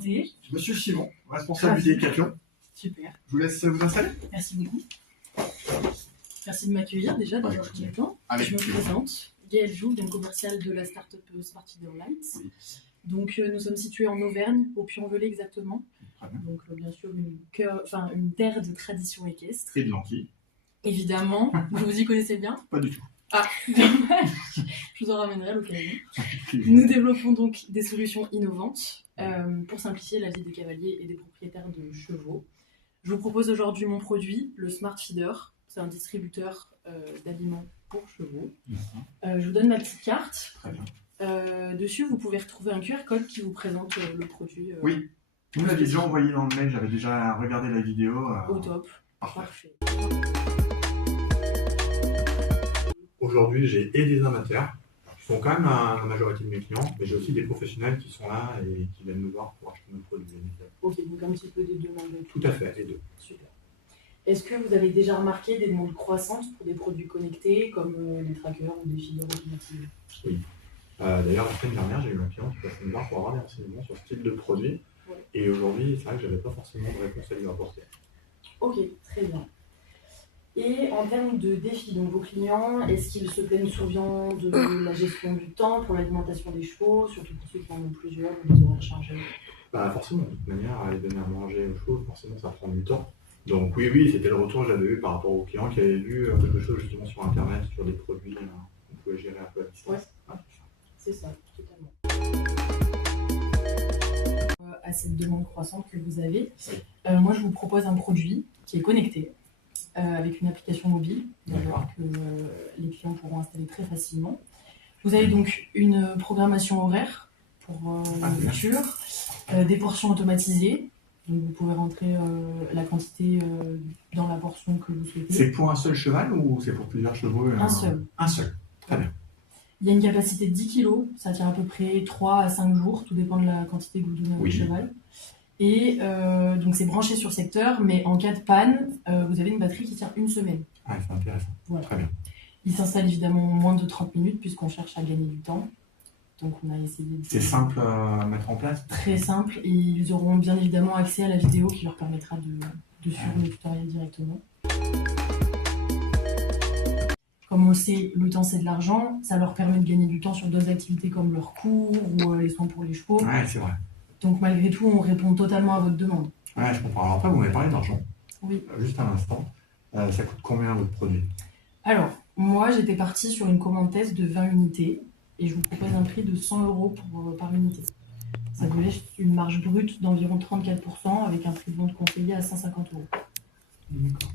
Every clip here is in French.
présenter. Monsieur Simon, responsable du Décathlon. Super. Je vous laisse vous installer. Merci beaucoup. Merci de m'accueillir déjà dans un premier temps. Je me présente. Gaëlle Jouve, donc commerciale de la start-up Smart Feeder Lights. Oui. Donc nous sommes situés en Auvergne, au Puy-en-Velay exactement. Donc bien sûr une terre de tradition équestre. Et de lentilles. Évidemment, vous y connaissez bien? Pas du tout. Ah, dommage. Je vous en ramènerai à l'occasion. Nous développons donc des solutions innovantes pour simplifier la vie des cavaliers et des propriétaires de chevaux. Je vous propose aujourd'hui mon produit, le Smart Feeder. C'est un distributeur d'aliments pour chevaux. Je vous donne ma petite carte. Très bien. Dessus, vous pouvez retrouver un QR code qui vous présente le produit. Oui, vous l'avez déjà envoyé dans le mail, j'avais déjà regardé la vidéo. Au top. Parfait. Parfait. Aujourd'hui, j'ai et des amateurs, qui sont quand même la majorité de mes clients, mais j'ai aussi des professionnels qui sont là et qui viennent nous voir pour acheter nos produits. Ok, donc un petit peu des deux mondes. Tout à fait, les deux. Super. Est-ce que vous avez déjà remarqué des demandes croissantes pour des produits connectés comme des trackers ou des figures automatiques? Oui. D'ailleurs, la semaine dernière, j'ai eu un client qui passait me voir pour avoir des renseignements sur ce type de produit. Ouais. Et aujourd'hui, c'est vrai que je n'avais pas forcément de réponse à lui apporter. Ok, très bien. Et en termes de défis, donc vos clients, est-ce qu'ils se plaignent souvent de la gestion du temps pour l'alimentation des chevaux, surtout pour ceux qui en ont plusieurs ou des horaires chargés? Forcément, de toute manière, aller donner à manger aux chevaux, forcément, ça prend du temps. Donc oui, c'était le retour que j'avais eu par rapport aux clients qui avaient vu quelque chose justement sur Internet, sur des produits qu'on pouvait gérer un peu à distance. Ouais. C'est ça, totalement. À cette demande croissante que vous avez, moi je vous propose un produit qui est connecté, avec une application mobile que les clients pourront installer très facilement. Vous avez donc une programmation horaire pour la nourriture, des portions automatisées. Donc vous pouvez rentrer la quantité dans la portion que vous souhaitez. C'est pour un seul cheval ou c'est pour plusieurs chevaux? Un seul. Un seul, très bien. Il y a une capacité de 10 kg, ça tient à peu près 3 à 5 jours, tout dépend de la quantité que vous donnez à votre cheval. Et donc c'est branché sur secteur, mais en cas de panne, vous avez une batterie qui tient une semaine. Ah, c'est intéressant, voilà. Très bien. Il s'installe évidemment en moins de 30 minutes puisqu'on cherche à gagner du temps. Donc on a essayé de... C'est simple à mettre en place? Très simple, et ils auront bien évidemment accès à la vidéo qui leur permettra de suivre le tutoriel directement. Comme on le sait, le temps c'est de l'argent, ça leur permet de gagner du temps sur d'autres activités comme leur cours ou les soins pour les chevaux. Ouais, c'est vrai. Donc malgré tout, on répond totalement à votre demande. Ouais, je comprends. Alors après, vous m'avez parlé d'argent. Oui. Juste un instant. Ça coûte combien votre produit? Alors, moi j'étais partie sur une commande test de 20 unités et je vous propose un prix de 100 € par unité. Ça vous laisse une marge brute d'environ 34% avec un prix de vente conseillé à 150 €. D'accord.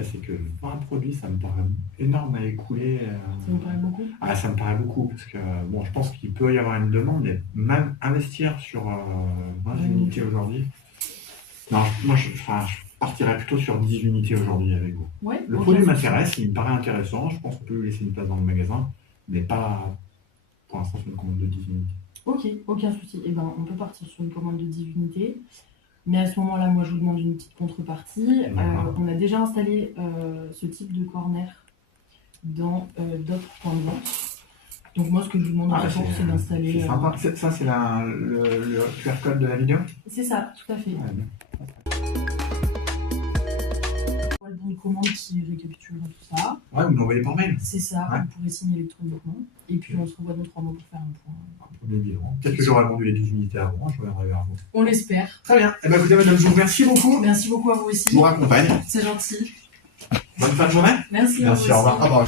C'est que 20 produits, ça me paraît énorme à écouler. Ça vous paraît beaucoup? Ah, ça me paraît beaucoup, parce que bon, je pense qu'il peut y avoir une demande, mais même investir sur 20 unités aujourd'hui. Non, moi je partirais plutôt sur 10 unités aujourd'hui avec vous. Ouais, le produit m'intéresse, il me paraît intéressant, je pense qu'on peut lui laisser une place dans le magasin, mais pas pour l'instant sur une commande de 10 unités. Ok, aucun souci. Eh ben, on peut partir sur une commande de 10 unités. Mais à ce moment-là, moi, je vous demande une petite contrepartie. On a déjà installé ce type de corner dans d'autres points de vente. Donc moi, ce que je vous demande en réponse, c'est d'installer... C'est sympa. Ça, c'est le QR code de la vidéo? C'est ça, tout à fait. Ouais, Le bon de commande qui récapitule tout ça. Ouais, vous me l'envoyez par mail. C'est ça, vous pourrez signer électroniquement. Et puis on se revoit dans 3 mois pour faire un point. Peut-être que j'aurai vendu les 12 unités avant, je reviendrai vers vous. On l'espère. Très bien. Eh bien, écoutez, madame, je vous remercie beaucoup. Merci beaucoup à vous aussi. Je vous raccompagne. C'est gentil. Bonne fin de journée. Merci, merci, au revoir.